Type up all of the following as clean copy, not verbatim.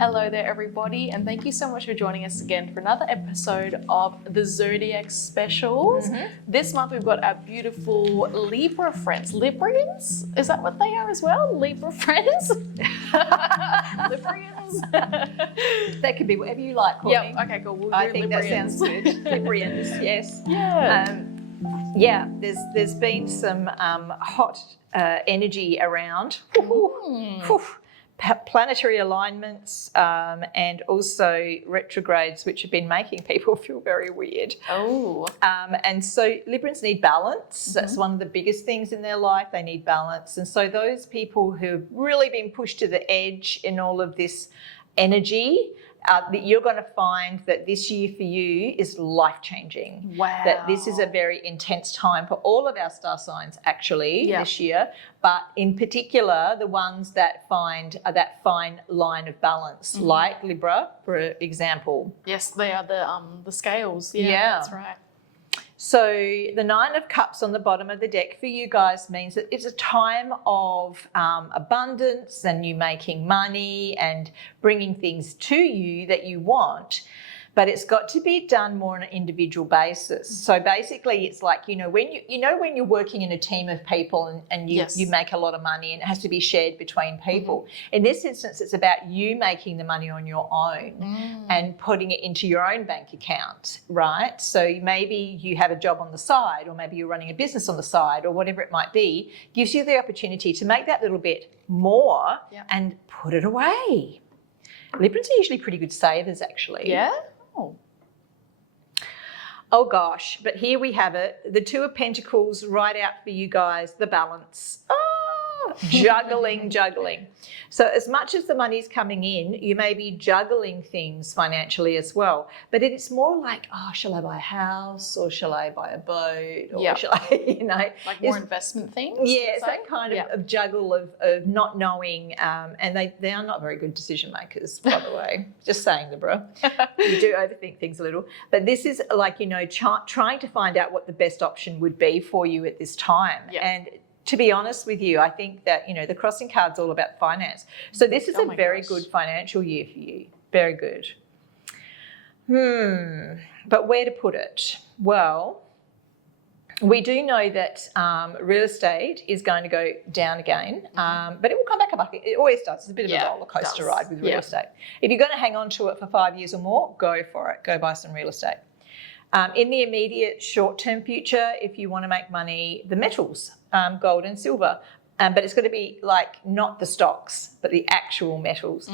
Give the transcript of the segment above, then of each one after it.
Hello there, everybody, and thank you so much for joining us again for another episode of the Zodiac Specials. This month we've got our beautiful Libra friends. Librians? Is that what they are as well? Libra friends? Librians? That could be whatever you like, Courtney. Yep, okay, cool. We'll I do think Librians. that sounds good. Librians, yes. Yeah. There's been some hot energy around. Planetary alignments and also retrogrades, which have been making people feel very weird. And so Librans need balance. That's one of the biggest things in their life. They need balance. And so those people who've really been pushed to the edge in all of this energy, that you're going to find that this year for you is life-changing. Wow. That this is a very intense time for all of our star signs actually this year, but in particular the ones that find that fine line of balance, like Libra, for example. Yes, they are the scales. Yeah, that's right. So the 9 of Cups on the bottom of the deck for you guys means that it's a time of abundance and you making money and bringing things to you that you want, but it's got to be done more on an individual basis. So basically it's like, when you're working in a team of people and you make a lot of money and it has to be shared between people. In this instance, it's about you making the money on your own and putting it into your own bank account, right? So maybe you have a job on the side, or maybe you're running a business on the side, or whatever it might be, gives you the opportunity to make that little bit more and put it away. Librans are usually pretty good savers, actually. Yeah? Oh gosh, but here we have it. The 2 of Pentacles right out for you guys, the balance. Juggling. So as much as the money's coming in, you may be juggling things financially as well. But it's more like, shall I buy a house, or shall I buy a boat, or shall I, like more investment things? Yeah, it's that kind of juggle of not knowing, and they are not very good decision makers, by the way. Just saying, Libra. You do overthink things a little. But this is like, trying to find out what the best option would be for you at this time. Yeah. And to be honest with you, I think that, the crossing card's all about finance. So this is a very good financial year for you. Very good. But where to put it? Well, we do know that real estate is going to go down again, but it will come back up. It always does. It's a bit of a roller coaster ride with real estate. If you're going to hang on to it for 5 years or more, go for it. Go buy some real estate. In the immediate short-term future, if you want to make money, the metals, gold and silver, but it's got to be like not the stocks, but the actual metals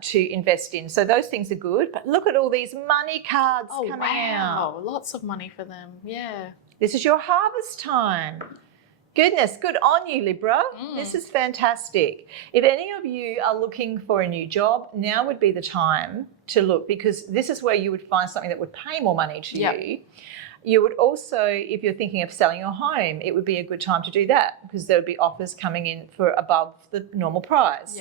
to invest in. So those things are good. But look at all these money cards coming out. Lots of money for them. Yeah. This is your harvest time. Goodness, good on you, Libra. This is fantastic. If any of you are looking for a new job, now would be the time to look, because this is where you would find something that would pay more money to you. You would also, if you're thinking of selling your home, it would be a good time to do that, because there would be offers coming in for above the normal price.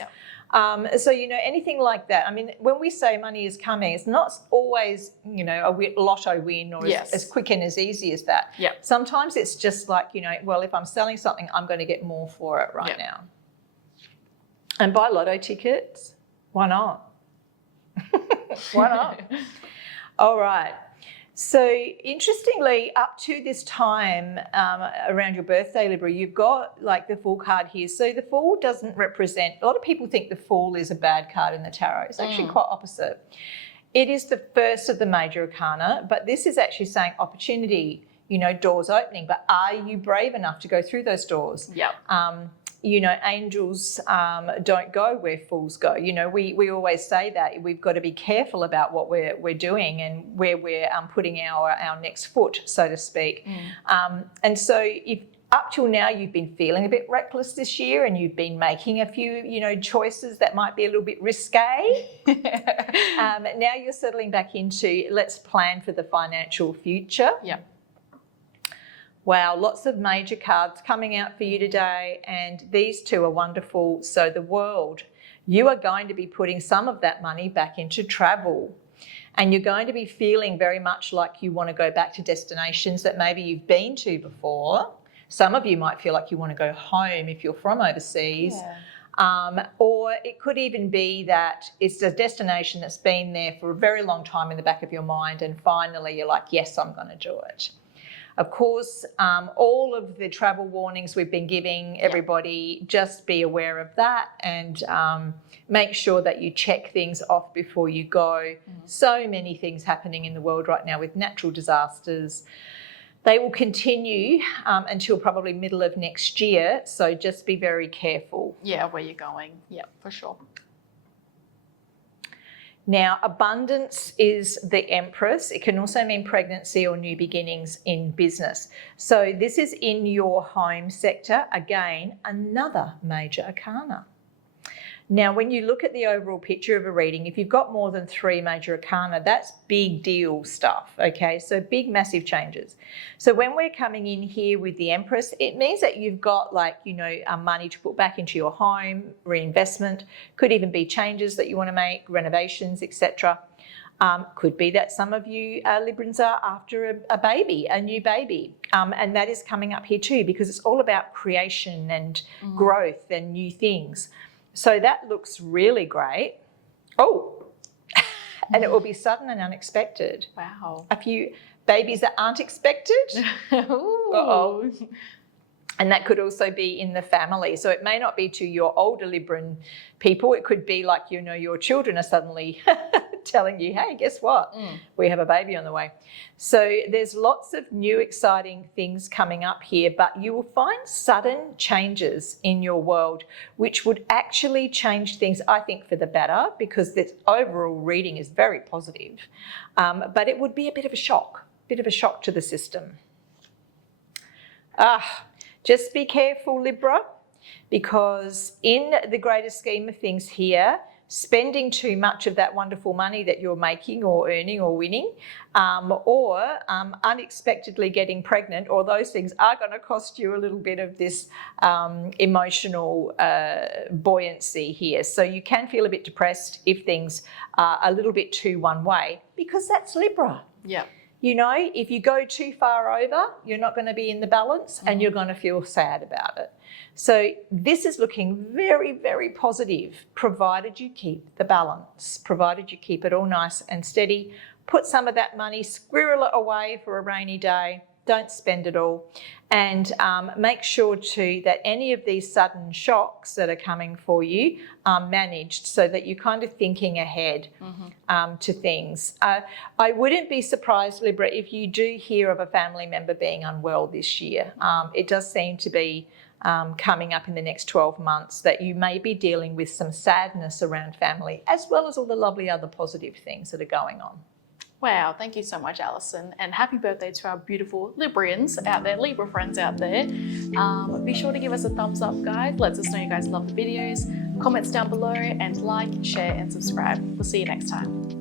So, anything like that. I mean, when we say money is coming, it's not always, a lotto win or as quick and as easy as that. Sometimes it's just like, well, if I'm selling something, I'm going to get more for it right now. And buy lotto tickets. Why not? Why not? All right. So interestingly, up to this time around your birthday, Libra, you've got like the Fool card here. So the Fool doesn't represent, a lot of people think the Fool is a bad card in the tarot. It's actually quite opposite. It is the first of the major arcana, but this is actually saying opportunity, doors opening. But are you brave enough to go through those doors? Angels don't go where fools go. We always say that we've got to be careful about what we're doing and where we're putting our next foot, so to speak. And so if up till now you've been feeling a bit reckless this year and you've been making a few, choices that might be a little bit risque, now you're settling back into let's plan for the financial future. Wow, lots of major cards coming out for you today, and these 2 are wonderful. So the world, you are going to be putting some of that money back into travel, and you're going to be feeling very much like you want to go back to destinations that maybe you've been to before. Some of you might feel like you want to go home if you're from overseas. Or it could even be that it's a destination that's been there for a very long time in the back of your mind, and finally you're like, yes, I'm going to do it. Of course, all of the travel warnings we've been giving everybody, just be aware of that, and make sure that you check things off before you go. So many things happening in the world right now with natural disasters. They will continue until probably middle of next year, so just be very careful. Yeah, where you're going. Yeah, for sure. Now, abundance is the Empress. It can also mean pregnancy or new beginnings in business. So this is in your home sector. Again, another major arcana. Now, when you look at the overall picture of a reading, if you've got more than 3 major arcana, that's big deal stuff, okay? So big, massive changes. So when we're coming in here with the Empress, it means that you've got money to put back into your home, reinvestment, could even be changes that you want to make, renovations, etc. Could be that some of you Librans are after a baby, a new baby, and that is coming up here too, because it's all about creation and growth and new things. So that looks really great. Oh, and it will be sudden and unexpected. Wow. A few babies that aren't expected. Uh-oh. And that could also be in the family. So it may not be to your older Libran people. It could be like, your children are suddenly telling you, hey, guess what? We have a baby on the way. So there's lots of new exciting things coming up here, but you will find sudden changes in your world, which would actually change things, I think, for the better, because the overall reading is very positive. But it would be a bit of a shock to the system. Just be careful, Libra, because in the greater scheme of things here, spending too much of that wonderful money that you're making or earning or winning, or unexpectedly getting pregnant, or those things are going to cost you a little bit of this emotional buoyancy here. So you can feel a bit depressed if things are a little bit too one way, because that's Libra. Yeah. If you go too far over, you're not going to be in the balance and you're going to feel sad about it. So this is looking very, very positive, provided you keep the balance, provided you keep it all nice and steady. Put some of that money, squirrel it away for a rainy day. Don't spend it all. And make sure too that any of these sudden shocks that are coming for you are managed so that you're kind of thinking ahead to things. I wouldn't be surprised, Libra, if you do hear of a family member being unwell this year. It does seem to be coming up in the next 12 months that you may be dealing with some sadness around family, as well as all the lovely other positive things that are going on. Wow, thank you so much, Alison, and happy birthday to our beautiful Librians out there, Libra friends out there. Be sure to give us a thumbs up, guys. Let us know you guys love the videos. Comments down below, and like, share and subscribe. We'll see you next time.